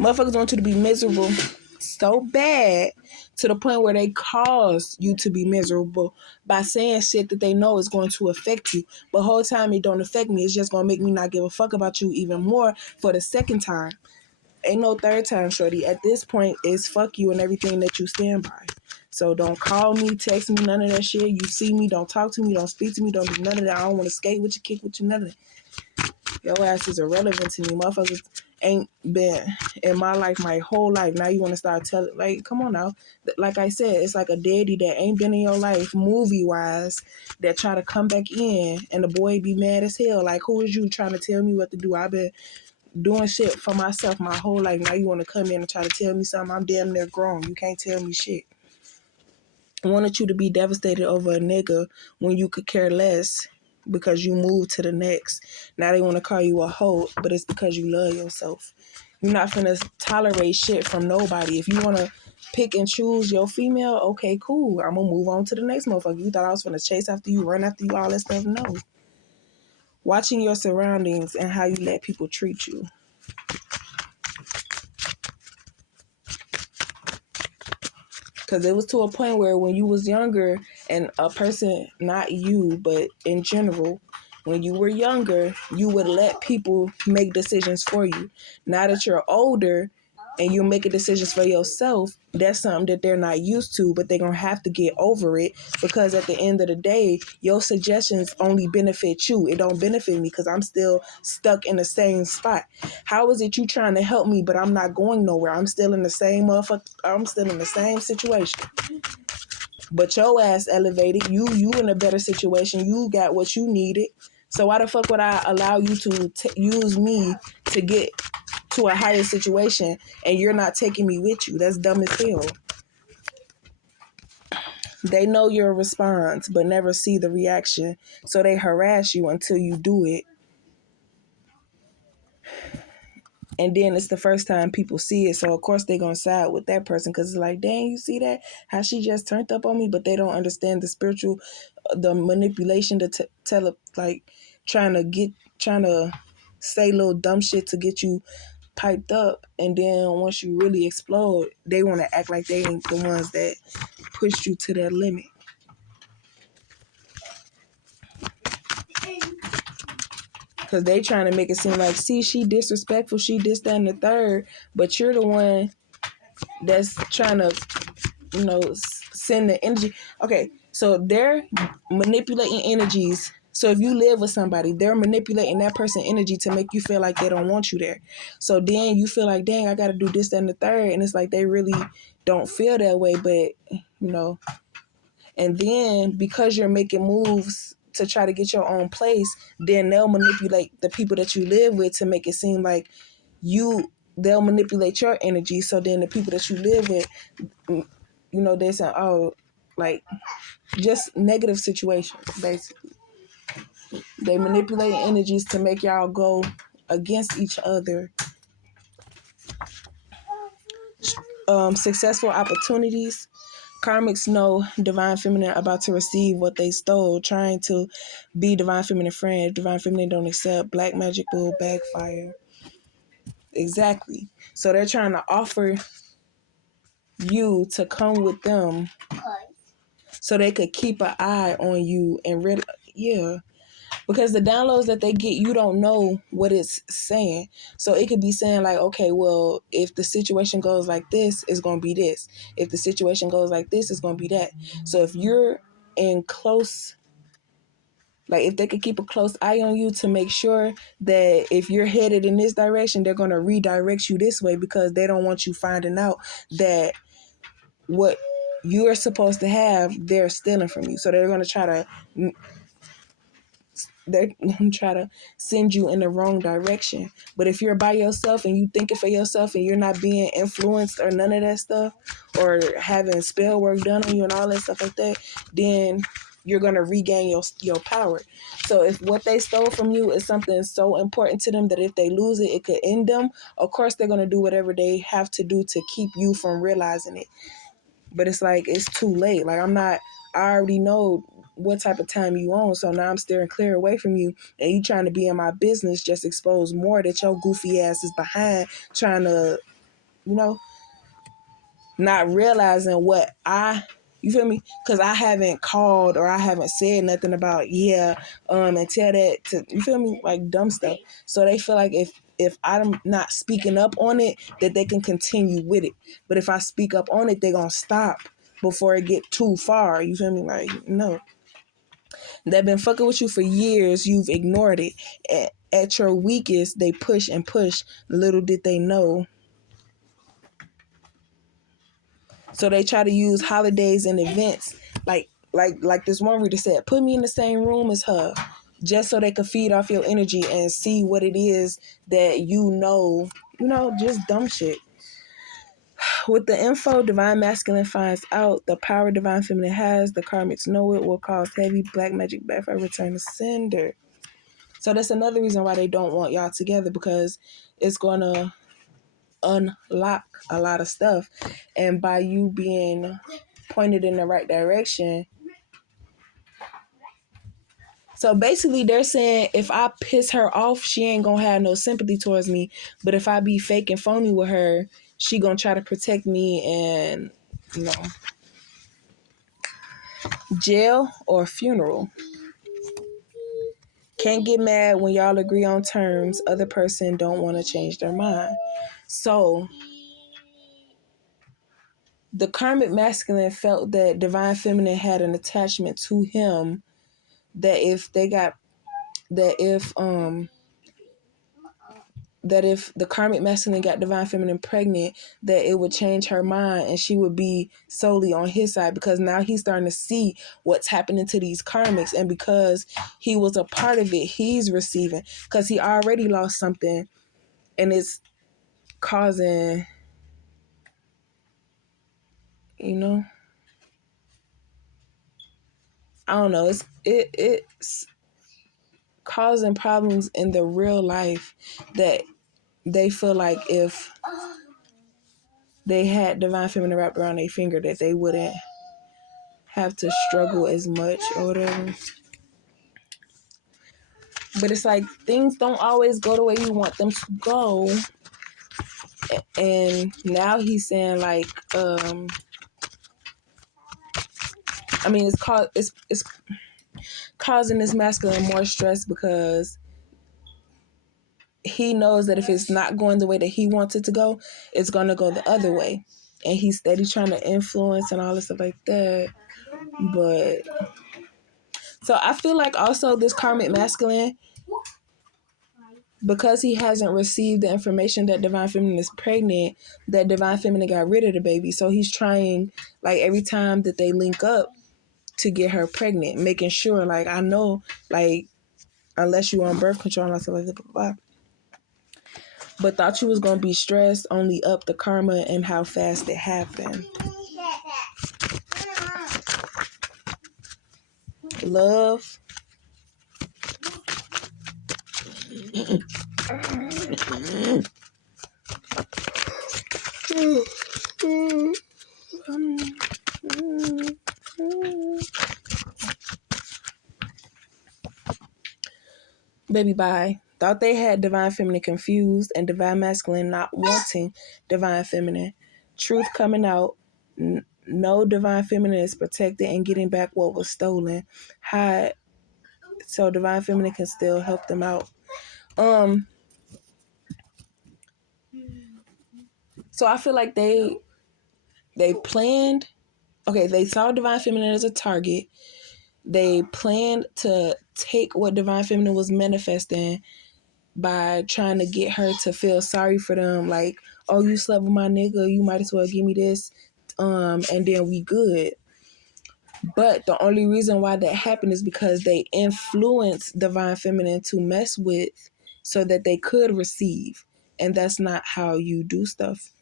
Motherfuckers want you to be miserable so bad to the point where they cause you to be miserable by saying shit that they know is going to affect you. But the whole time it don't affect me, it's just going to make me not give a fuck about you even more for the second time. Ain't no third time, shorty. At this point, it's fuck you and everything that you stand by. So don't call me, text me, none of that shit. You see me, don't talk to me, don't speak to me, don't do none of that. I don't want to skate with you, kick with you, none of that. Your ass is irrelevant to me. Motherfuckers ain't been in my life my whole life. Now you want to start telling, like, come on now. Like I said, it's like a daddy that ain't been in your life movie-wise that try to come back in and the boy be mad as hell. Like, who is you trying to tell me what to do? I've been doing shit for myself my whole life. Now you want to come in and try to tell me something? I'm damn near grown. You can't tell me shit. I wanted you to be devastated over a nigga when you could care less because you moved to the next. Now they want to call you a hoe, but it's because you love yourself. You're not finna tolerate shit from nobody. If you want to pick and choose your female, okay, cool. I'm going to move on to the next motherfucker. You thought I was finna chase after you, run after you, all that stuff? No. Watching your surroundings and how you let people treat you. Because it was to a point where when you was younger and a person, not you, but in general, when you were younger, you would let people make decisions for you. Now that you're older and you're making decisions for yourself, that's something that they're not used to, but they're going to have to get over it because at the end of the day, your suggestions only benefit you. It don't benefit me because I'm still stuck in the same spot. How is it you trying to help me, but I'm not going nowhere? I'm still in the same I'm still in the same situation. But your ass elevated. You in a better situation. You got what you needed. So why the fuck would I allow you to use me to get to a higher situation and you're not taking me with you? That's dumb as hell. They know your response but never see the reaction. So they harass you until you do it. And then it's the first time people see it. So, of course, they're going to side with that person because it's like, dang, you see that? How she just turned up on me? But they don't understand the spiritual, the manipulation, trying to say little dumb shit to get you piped up. And then once you really explode, they want to act like they ain't the ones that pushed you to that limit. Because they trying to make it seem like, see, she disrespectful, she this, that, and the third. But you're the one that's trying to, send the energy. Okay, so they're manipulating energies. So if you live with somebody, they're manipulating that person's energy to make you feel like they don't want you there. So then you feel like, dang, I got to do this, that, and the third. And it's like they really don't feel that way. But, and then because you're making moves to try to get your own place, then they'll manipulate the people that you live with to make it seem like they'll manipulate your energy. So then the people that you live with, they say, oh, like just negative situations, basically. They manipulate energies to make y'all go against each other. Successful opportunities. Karmics know divine feminine about to receive what they stole, trying to be divine feminine friend. Divine feminine don't accept. Black magic will backfire. Exactly. So they're trying to offer you to come with them so they could keep an eye on you and because the downloads that they get, you don't know what it's saying. So it could be saying like, okay, well, if the situation goes like this, it's going to be this. If the situation goes like this, it's going to be that. So if you're in close, like if they could keep a close eye on you to make sure that if you're headed in this direction, they're going to redirect you this way because they don't want you finding out that what you're supposed to have, they're stealing from you. So they're going to try to send you in the wrong direction. But if you're by yourself and you thinking for yourself and you're not being influenced or none of that stuff or having spell work done on you and all that stuff like that, then you're going to regain your power. So if what they stole from you is something so important to them that if they lose it, it could end them, of course they're going to do whatever they have to do to keep you from realizing it. But it's like, it's too late. Like I already know what type of time you on, so now I'm steering clear away from you, and you trying to be in my business just expose more that your goofy ass is behind trying to not realizing what you feel me? Because I haven't called or I haven't said nothing about and tell that to, you feel me, like dumb stuff. So they feel like if I'm not speaking up on it, that they can continue with it. But if I speak up on it, they gonna stop before it get too far. You feel me? Like, no. They've been fucking with you for years. You've ignored it. At your weakest, they push and push. Little did they know. So they try to use holidays and events, like this one reader said, put me in the same room as her, just so they could feed off your energy and see what it is that just dumb shit. With the info Divine Masculine finds out, the power Divine Feminine has, the karmics know it will cause heavy black magic backfire return to sender. So that's another reason why they don't want y'all together, because it's gonna unlock a lot of stuff. And by you being pointed in the right direction. So basically they're saying if I piss her off, she ain't gonna have no sympathy towards me. But if I be fake and phony with her, she gonna try to protect me and, jail or funeral. Can't get mad when y'all agree on terms. Other person don't want to change their mind. So the karmic masculine felt that Divine Feminine had an attachment to him, that if the karmic masculine got Divine Feminine pregnant, that it would change her mind and she would be solely on his side, because now he's starting to see what's happening to these karmics, and because he was a part of it, he's receiving, because he already lost something and it's causing, I don't know, it's causing problems in the real life that they feel like if they had Divine Feminine wrapped around their finger, that they wouldn't have to struggle as much or whatever. But it's like things don't always go the way you want them to go. And now he's saying like, it's causing this masculine more stress, because he knows that if it's not going the way that he wants it to go, it's going to go the other way. And he's steady trying to influence and all this stuff like that. But so I feel like also this karmic masculine, because he hasn't received the information that Divine Feminine is pregnant, that Divine Feminine got rid of the baby. So he's trying, like, every time that they link up to get her pregnant, making sure, like, I know, like, unless you on birth control and stuff like that, blah, blah, blah. But thought you was going to be stressed, only up the karma and how fast it happened. Love. Baby bye. Thought they had Divine Feminine confused and Divine Masculine not wanting Divine Feminine. Truth coming out. No, Divine Feminine is protected and getting back what was stolen. Hide so Divine Feminine can still help them out. So I feel like they planned. Okay, they saw Divine Feminine as a target. They planned to take what Divine Feminine was manifesting by trying to get her to feel sorry for them. Like, oh, you slept with my nigga, you might as well give me this, and then we good. But the only reason why that happened is because they influenced Divine Feminine to mess with so that they could receive. And that's not how you do stuff.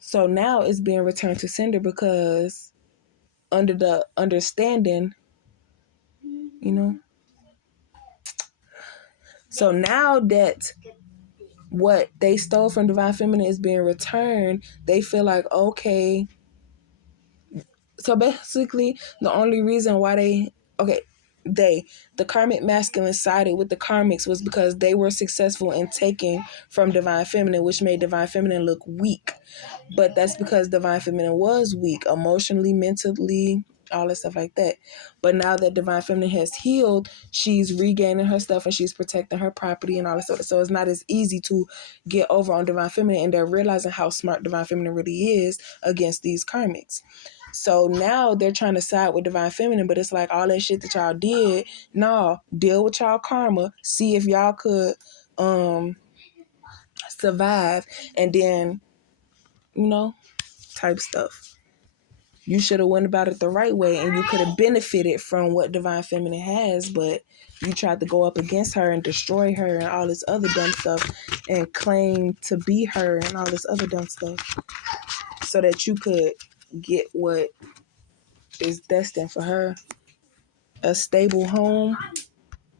So now it's being returned to sender, because under the understanding, So now that what they stole from Divine Feminine is being returned, they feel like, okay. So basically, the only reason why the karmic masculine sided with the karmics was because they were successful in taking from divine feminine, which made divine feminine look weak. But that's because divine feminine was weak emotionally, mentally, all that stuff like that. But now that divine feminine has healed, she's regaining her stuff and she's protecting her property and all that stuff. So it's not as easy to get over on divine feminine, and they're realizing how smart divine feminine really is against these karmics. So now they're trying to side with divine feminine, but it's like all that shit that y'all did, no, deal with y'all karma, see if y'all could survive, and then, type stuff. You should have went about it the right way, and you could have benefited from what divine feminine has, but you tried to go up against her and destroy her and all this other dumb stuff and claim to be her and all this other dumb stuff so that you could get what is destined for her, a stable home,